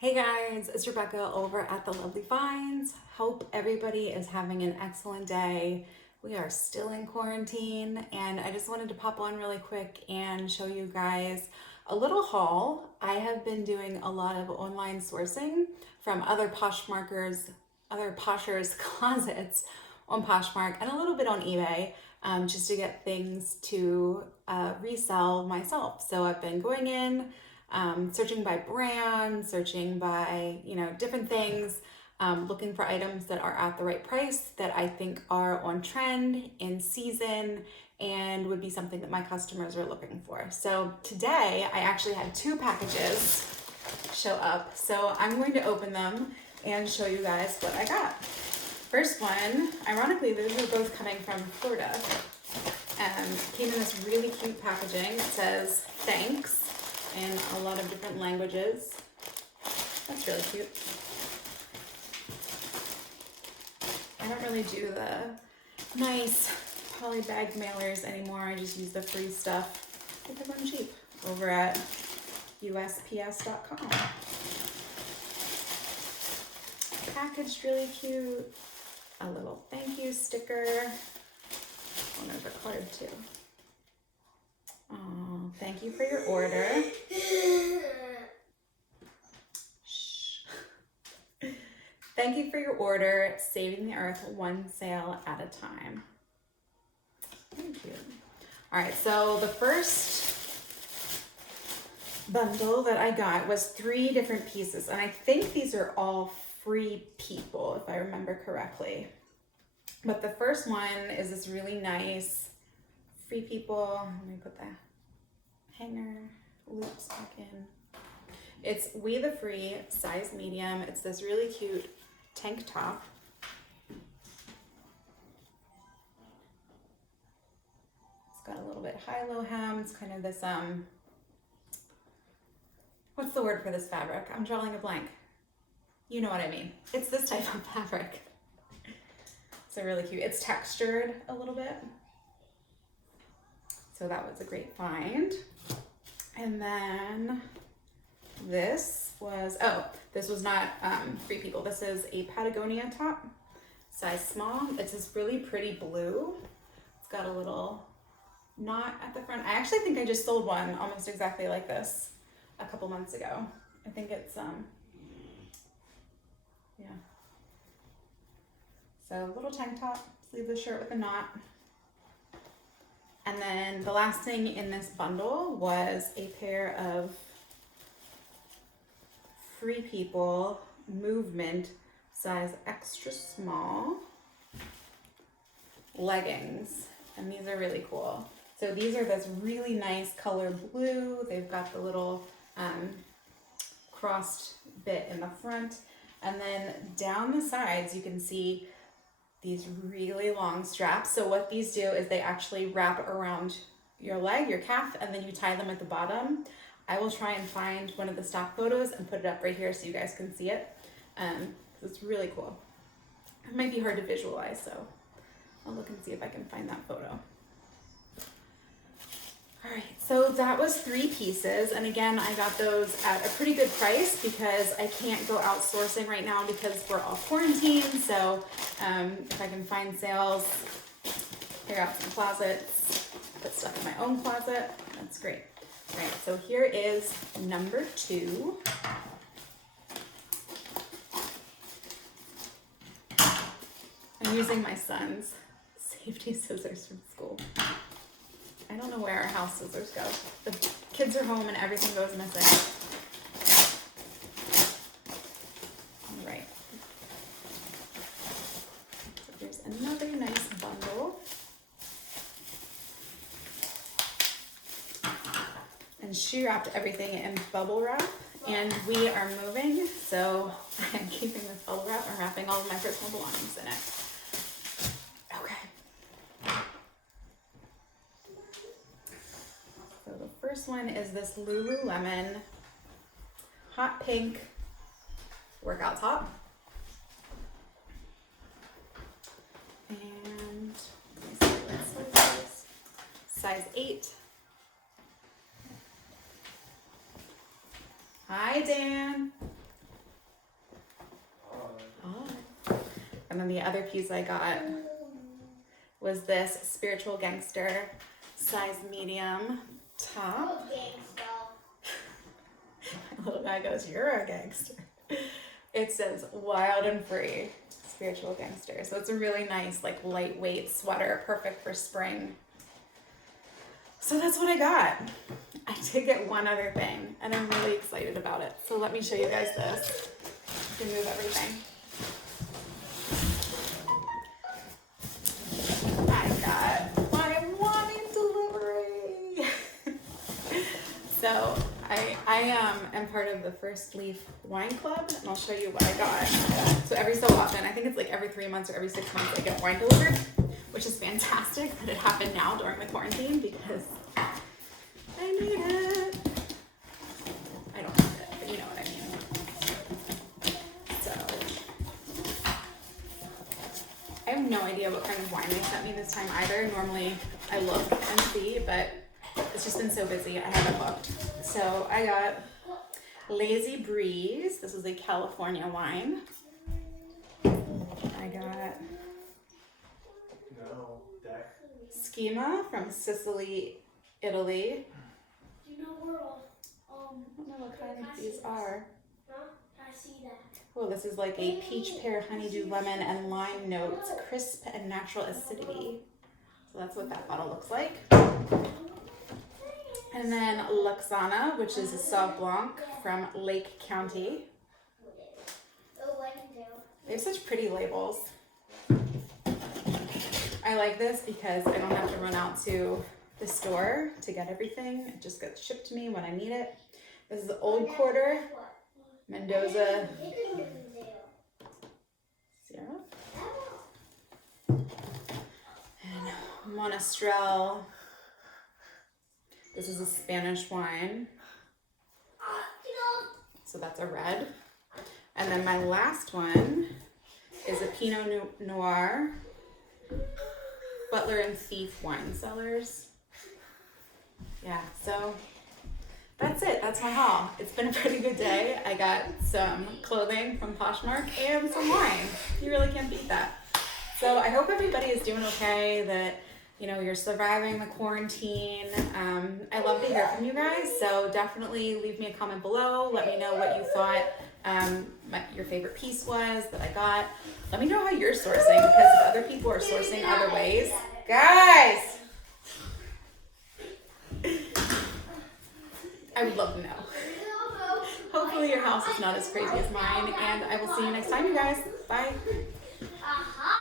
Hey guys, it's Rebecca over at The Lovely Finds. Hope everybody is having an excellent day. We are still in quarantine and I just wanted to pop on really quick and show you guys a little haul. I have been doing a lot of online sourcing from other Poshmarkers, other Poshers closets on Poshmark and a little bit on eBay just to get things to resell myself. So I've been going in, searching by brand, searching by, different things, looking for items that are at the right price, that I think are on trend, in season, and would be something that my customers are looking for. So today I actually had two packages show up. So I'm going to open them and show you guys what I got. First one, ironically, those are both coming from Florida. Came in this really cute packaging. It says thanks in a lot of different languages. That's really cute. I don't really do the nice poly bag mailers anymore. I just use the free stuff because I'm cheap over at USPS.com. Packaged really cute. A little thank you sticker. Oh, there's a card too. Oh, thank you for your order. Shh. Thank you for your order, saving the earth one sale at a time. Thank you. All right, so the first bundle that I got was 3 different pieces, and I think these are all Free People, if I remember correctly. But the first one is this really nice Free People. Let me put the hanger loops back in. It's We the Free, size medium. It's this really cute tank top. It's got a little bit high-low hem. It's kind of this, what's the word for this fabric? I'm drawing a blank. You know what I mean. It's this type of fabric. So really cute. It's textured a little bit. So that was a great find. And then this was not Free People. This is a Patagonia top, size small. It's this really pretty blue. It's got a little knot at the front. I actually think I just sold one almost exactly like this a couple months ago. I think it's, yeah. So little tank top, sleeveless shirt with a knot. And then the last thing in this bundle was a pair of Free People movement size extra small leggings. And these are really cool. So these are this really nice color blue. They've got the little crossed bit in the front. And then down the sides, you can see these really long straps. So what these do is they actually wrap around your leg, your calf, and then you tie them at the bottom. I will try and find one of the stock photos and put it up right here so you guys can see it. It's really cool. It might be hard to visualize, so I'll look and see if I can find that photo. All right, so that was 3 pieces. And again, I got those at a pretty good price because I can't go out sourcing right now because we're all quarantined. So if I can find sales, clear out some closets, put stuff in my own closet, that's great. All right, so here is number 2. I'm using my son's safety scissors from school. I don't know where our house scissors go. The kids are home and everything goes missing. All right. So here's another nice bundle. And she wrapped everything in bubble wrap. And we are moving, so I'm keeping this bubble wrap and wrapping all of my personal belongings in it. First one is this Lululemon hot pink workout top. And let me see what size is. Size 8. Hi, Dan. And then the other piece I got was this Spiritual Gangster size medium top. My little guy goes, "You're a gangster." It says "Wild and Free Spiritual Gangster." So it's a really nice, like, lightweight sweater, perfect for spring. So that's what I got. I did get one other thing, and I'm really excited about it. So let me show you guys this. Remove everything. I got my wine delivery. So I am part of the First Leaf Wine Club, and I'll show you what I got. So every so often, I think it's like every 3 months or every 6 months, I get wine delivered, which is fantastic that it happened now during the quarantine because I need it. I don't need it, but you know what I mean. So I have no idea what kind of wine they sent me this time either. Normally I look and see, but it's just been so busy, I haven't looked. So I got Lazy Breeze. This is a California wine. I got Schema from Sicily, Italy. I don't know what kind these are. I see that. Oh, this is like a peach, pear, honeydew, lemon, and lime notes, crisp and natural acidity. So that's what that bottle looks like. And then Luxana, which is a Sauv Blanc from Lake County. They have such pretty labels. I like this because I don't have to run out to the store to get everything. It just gets shipped to me when I need it. This is the Old Quarter Mendoza syrup. And Monastrell. This is a Spanish wine. So that's a red. And then my last one is a Pinot Noir, Butler and Thief Wine Cellars. Yeah, so that's it. That's my haul. It's been a pretty good day. I got some clothing from Poshmark and some wine. You really can't beat that. So I hope everybody is doing okay, that you're surviving the quarantine. I love to hear from you guys, so definitely leave me a comment below. Let me know what you thought your favorite piece was that I got. Let me know how you're sourcing, because if other people are sourcing other ways, guys, I would love to know. Hopefully your house is not as crazy as mine, and I will see you next time, you guys. Bye.